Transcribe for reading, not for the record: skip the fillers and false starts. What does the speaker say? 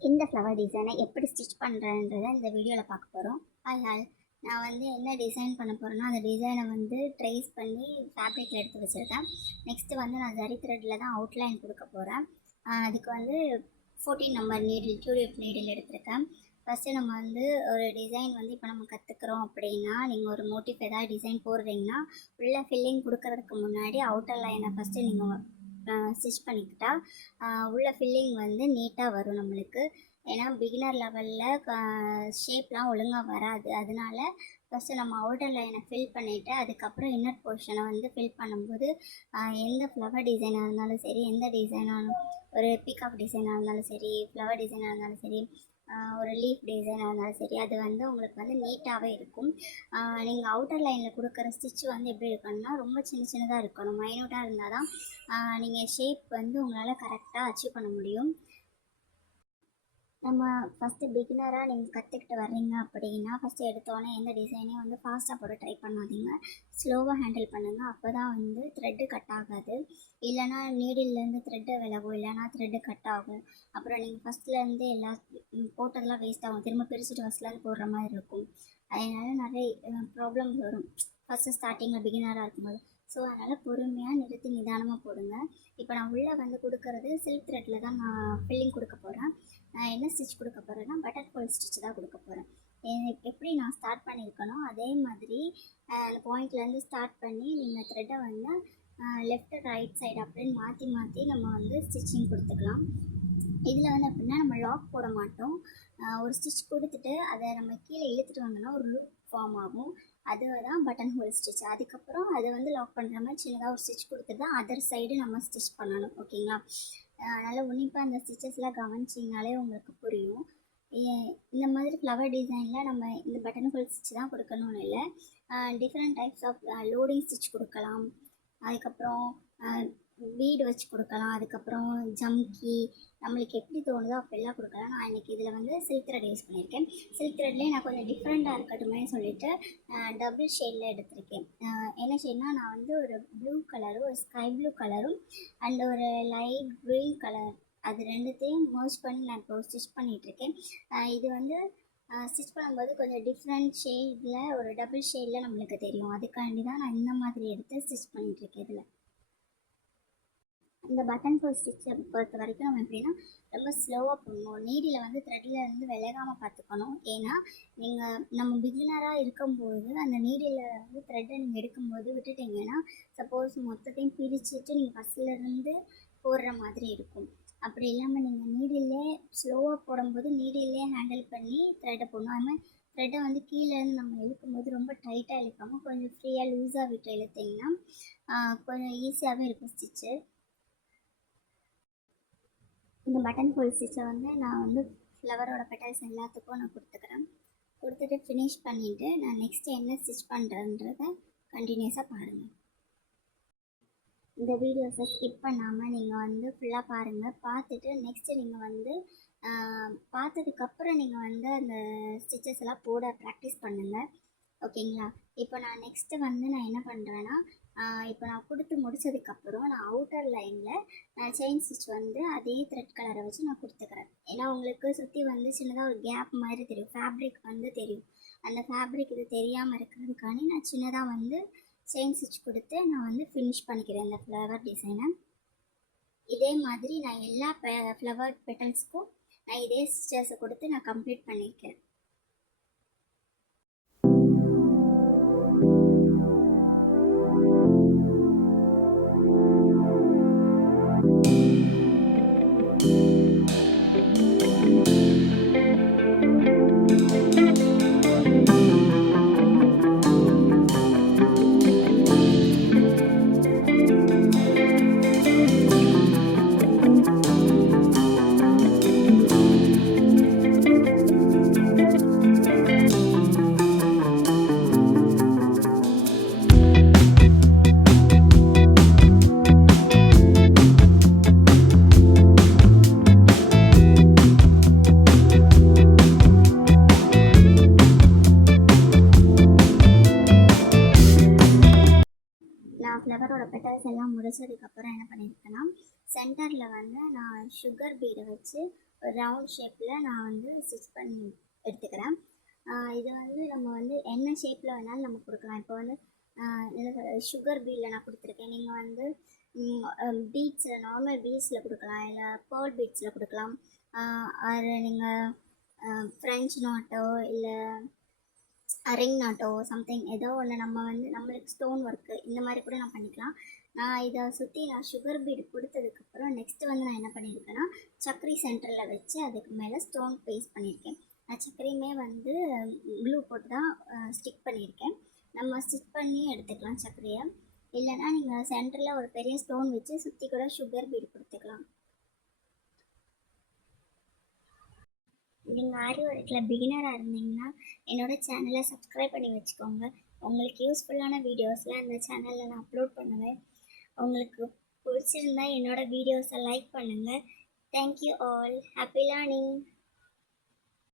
இந்த ஃப்ளவர் டிசைனை எப்படி ஸ்டிச் பண்ணுறேன்றதை இந்த வீடியோவில் பார்க்க போகிறோம். ஹாய், நான் என்ன டிசைன் பண்ண போகிறேன்னா அந்த டிசைனை ட்ரேஸ் பண்ணி ஃபேப்ரிக்கில் எடுத்து வச்சுருக்கேன். நெக்ஸ்ட்டு நான் ஜரி த்ரெட்டில் தான் அவுட்லைன் கொடுக்க போகிறேன். அதுக்கு 14 நம்பர் நீடில் டியூலிப் நீடில் எடுத்திருக்கேன். ஃபஸ்ட்டு நம்ம ஒரு டிசைன் இப்போ நம்ம கற்றுக்குறோம் அப்படின்னா, நீங்கள் ஒரு மோட்டிவ் ஏதாவது டிசைன் போடுறீங்கன்னா உள்ள ஃபில்லிங் கொடுக்கறதுக்கு முன்னாடி அவுட்டர் லைனை ஃபஸ்ட்டு நீங்கள் ஸ்டிச் பண்ணிக்கிட்டா உள்ள ஃபில்லிங் நீட்டாக வரும் நம்மளுக்கு. ஏன்னா பிகினர் லெவலில் ஷேப்லாம் ஒழுங்காக வராது. அதனால ஃபஸ்ட்டு நம்ம அவுட்டர் லைனை ஃபில் பண்ணிவிட்டு அதுக்கப்புறம் இன்னர் போர்ஷனை ஃபில் பண்ணும்போது எந்த ஃப்ளவர் டிசைனாக இருந்தாலும் சரி, எந்த டிசைனாக ஒரு பீகாக் டிசைனாக இருந்தாலும் சரி, ஃப்ளவர் டிசைனாக இருந்தாலும் சரி, ஒரு லீஃப் டிசைனாக இருந்தாலும் சரி, அது உங்களுக்கு நீட்டாகவே இருக்கும். நீங்கள் அவுட்டர் லைனில் கொடுக்குற ஸ்டிச் எப்படி இருக்கணும்னா ரொம்ப சின்ன சின்னதாக இருக்கணும். மைனூட்டாக இருந்தால் தான் நீங்கள் ஷேப் உங்களால் கரெக்டாக அச்சீவ் பண்ண முடியும். நம்ம ஃபஸ்ட்டு பிகினராக நீங்கள் கற்றுக்கிட்டு வர்றீங்க அப்படின்னா ஃபஸ்ட்டு எடுத்தோடனே எந்த டிசைனையும் ஃபாஸ்ட்டாக போட ட்ரை பண்ணாதீங்க. ஸ்லோவாக ஹேண்டில் பண்ணுங்கள். அப்போ தான் த்ரெட்டு கட் ஆகாது. இல்லைனா நீடில்லேருந்து த்ரெட்டு விலகும், இல்லைனா த்ரெட்டு கட் ஆகும். அப்புறம் நீங்கள் ஃபஸ்ட்லேருந்து போட்டதெல்லாம் வேஸ்ட் ஆகும். திரும்ப பிரிச்சுட்டு ஃபஸ்ட்லேருந்து போடுற மாதிரி இருக்கும். அதனால் நிறைய ப்ராப்ளம்ஸ் வரும் ஃபஸ்ட்டு ஸ்டார்டிங்கில் பிகினராக இருக்கும்போது. ஸோ அதனால் பொறுமையாக நிறுத்தி நிதானமாக போடுங்க. இப்போ நான் உள்ளே கொடுக்கறது சில்க் த்ரெட்டில் தான் நான் ஃபில்லிங் கொடுக்க போகிறேன். நான் என்ன ஸ்டிச் கொடுக்க போகிறேன்னா பட்டன் ஹோல் ஸ்டிச் தான் கொடுக்க போகிறேன். எப்படி நான் ஸ்டார்ட் பண்ணியிருக்கனோ அதே மாதிரி அந்த பாயிண்ட்லேருந்து ஸ்டார்ட் பண்ணி நீங்கள் த்ரெட்டை லெஃப்ட் ரைட் சைடு அப்படின்னு மாற்றி மாற்றி நம்ம ஸ்டிச்சிங் கொடுத்துக்கலாம். இதில் எப்படின்னா நம்ம லாக் போட மாட்டோம். ஒரு ஸ்டிச் கொடுத்துட்டு அதை நம்ம கீழே இழுத்துட்டு வந்தோம்னா ஒரு லூப் ஃபார்ம் ஆகும். அது தான் பட்டன் ஹோல் ஸ்டிச். அதுக்கப்புறம் அதை லாக் பண்ணுற மாதிரி சின்னதாக ஒரு ஸ்டிச் கொடுத்துட்டு தான் அதர் சைடு நம்ம ஸ்டிச் பண்ணணும். ஓகேங்களா? அதனால் உன்னிப்பாக அந்த ஸ்டிச்சஸ்லாம் கவனிச்சிங்கனாலே உங்களுக்கு புரியும். இந்த மாதிரி ஃப்ளவர் டிசைனில் நம்ம இந்த பட்டன் ஹோல் ஸ்டிச் தான் கொடுக்கணும்னு இல்லை. Different types of loading stitch கொடுக்கலாம். அதுக்கப்புறம் பீடு வச்சு கொடுக்கலாம். அதுக்கப்புறம் ஜம்கி நம்மளுக்கு எப்படி தோணுதோ அப்படிலாம் கொடுக்கலாம். நான் இன்றைக்கி இதில் சில்க் த்ரெட் யூஸ் பண்ணியிருக்கேன். சில்க் த்ரெட்லேயே நான் கொஞ்சம் டிஃப்ரெண்ட்டாக இருக்கட்டுமே சொல்லிவிட்டு டபுள் ஷேடில் எடுத்திருக்கேன். என்ன ஷேட்னா நான் ஒரு ப்ளூ கலரும் ஒரு ஸ்கை ப்ளூ கலரும் அண்ட் ஒரு லைட் க்ரீன் கலர் அது ரெண்டுத்தையும் மர்ஜ் பண்ணி நான் இப்போ ஸ்டிச் பண்ணிகிட்ருக்கேன். இது ஸ்டிச் பண்ணும்போது கொஞ்சம் டிஃப்ரெண்ட் ஷேடில் ஒரு டபுள் ஷேடில் நம்மளுக்கு தெரியும். அதுக்காண்டி தான் நான் இந்த மாதிரி எடுத்து ஸ்டிச் பண்ணிகிட்ருக்கேன். இதில் இந்த பட்டன் ஹோல் ஸ்டிச்சை பொறுத்த வரைக்கும் நம்ம எப்படின்னா ரொம்ப ஸ்லோவாக போடணும். நீடியில் த்ரெட்டில் விலகாமல் பார்த்துக்கணும். ஏன்னா நம்ம பிகினராக இருக்கும்போது அந்த நீடியில் த்ரெட்டை நீங்கள் எடுக்கும்போது விட்டுட்டிங்கன்னா சப்போஸ் மொத்தத்தையும் பிரிச்சுட்டு நீங்கள் ஃபஸ்ட்லேருந்து போடுற மாதிரி இருக்கும். அப்படி இல்லாமல் நீங்கள் நீடிலே ஸ்லோவாக போடும்போது நீடிலே ஹேண்டில் பண்ணி த்ரெட்டை போடணும். அது மாதிரி த்ரெட்டை கீழேருந்து நம்ம இழுக்கும்போது ரொம்ப டைட்டாக இழுக்காமல் கொஞ்சம் ஃப்ரீயாக லூஸாக விட்டு இழுத்திங்கன்னா கொஞ்சம் ஈஸியாகவே இருக்கும் ஸ்டிச்சு. இந்த பட்டன் ஹோல் ஸ்டிச்சை நான் ஃப்ளவரோட பெட்டல்ஸ் எல்லாத்துக்கும் நான் கொடுத்துட்டு ஃபினிஷ் பண்ணிவிட்டு நான் நெக்ஸ்ட்டு என்ன ஸ்டிச் பண்ணுறேன்றதை கண்டினியூஸாக பாருங்கள். இந்த வீடியோஸை ஸ்கிப் பண்ணாமல் நீங்கள் ஃபுல்லாக பாருங்கள். பார்த்துட்டு நெக்ஸ்ட்டு நீங்கள் பார்த்ததுக்கப்புறம் நீங்கள் அந்த ஸ்டிச்சஸ் எல்லாம் போட ப்ராக்டிஸ் பண்ணுங்கள். ஓகேங்களா? இப்போ நான் நெக்ஸ்ட்டு நான் என்ன பண்ணுறேன்னா இப்போ நான் கொடுத்து முடித்ததுக்கப்புறம் நான் அவுட்டர் லைனில் செயின் ஸ்டிச் அதே த்ரெட் கலரை வச்சு நான் கொடுத்துக்கிறேன். ஏன்னா உங்களுக்கு சுற்றி சின்னதாக ஒரு கேப் மாதிரி தெரியும். ஃபேப்ரிக் தெரியும். அந்த ஃபேப்ரிக் இது தெரியாமல் இருக்கிறதுக்காண்டி நான் சின்னதாக செயின் ஸ்டிச் கொடுத்து நான் ஃபினிஷ் பண்ணிக்கிறேன் இந்த ஃப்ளவர் டிசைனை. இதே மாதிரி நான் எல்லா ஃப்ளவர் பெட்டல்ஸ்க்கும் நான் இதே ஸ்டிச்சஸை கொடுத்து நான் கம்ப்ளீட் பண்ணியிருக்கேன். ஃப்ளவரோட பெட்டல்ஸ் எல்லாம் முடிச்சதுக்கப்புறம் என்ன பண்ணியிருக்கேன்னா சென்டரில் நான் சுகர் பீடை வச்சு ரவுண்ட் ஷேப்பில் நான் வந்து ஸ்டிச் பண்ணி எடுத்துக்கிறேன். இது வந்து நம்ம வந்து என்ன ஷேப்பில் வேணாலும் நம்ம கொடுக்கலாம். இப்போ வந்து சுகர் பீடில் நான் கொடுத்துருக்கேன். நீங்கள் வந்து பீட்ஸில் நார்மல் பீட்ஸில் கொடுக்கலாம், இல்லை பேர்ல் பீட்ஸில் கொடுக்கலாம். அது நீங்கள் ஃப்ரெஞ்ச் நாட்டோ இல்லை ரிங் நாட்டோ சம்திங் ஏதோ ஒன்று நம்ம வந்து நம்மளுக்கு ஸ்டோன் ஒர்க்கு இந்த மாதிரி கூட நான் பண்ணிக்கலாம். நான் இதை சுற்றி நான் சுகர் பீடு கொடுத்ததுக்கப்புறம் நெக்ஸ்ட்டு வந்து நான் என்ன பண்ணியிருக்கேன்னா சர்க்கரை சென்டரில் வச்சு அதுக்கு மேலே ஸ்டோன் பேஸ்ட் பண்ணியிருக்கேன். நான் சர்க்கரையுமே வந்து க்ளூ போட்டு தான் ஸ்டிக் பண்ணியிருக்கேன். நம்ம ஸ்டிச் பண்ணி எடுத்துக்கலாம் சர்க்கரையை. இல்லைன்னா நீங்கள் சென்டரில் ஒரு பெரிய ஸ்டோன் வச்சு சுற்றி கூட சுகர் பீடு கொடுத்துக்கலாம். நீங்கள் ஆரி ஒர்க்கில் பிகினராக இருந்தீங்கன்னா என்னோடய சேனலை சப்ஸ்கிரைப் பண்ணி வச்சுக்கோங்க. உங்களுக்கு யூஸ்ஃபுல்லான வீடியோஸ்லாம் இந்த சேனலில் நான் அப்லோட் பண்ணுவேன். உங்களுக்கு பிடிச்சிருந்தா என்னோடய வீடியோஸை லைக் பண்ணுங்கள். Thank you all. Happy learning.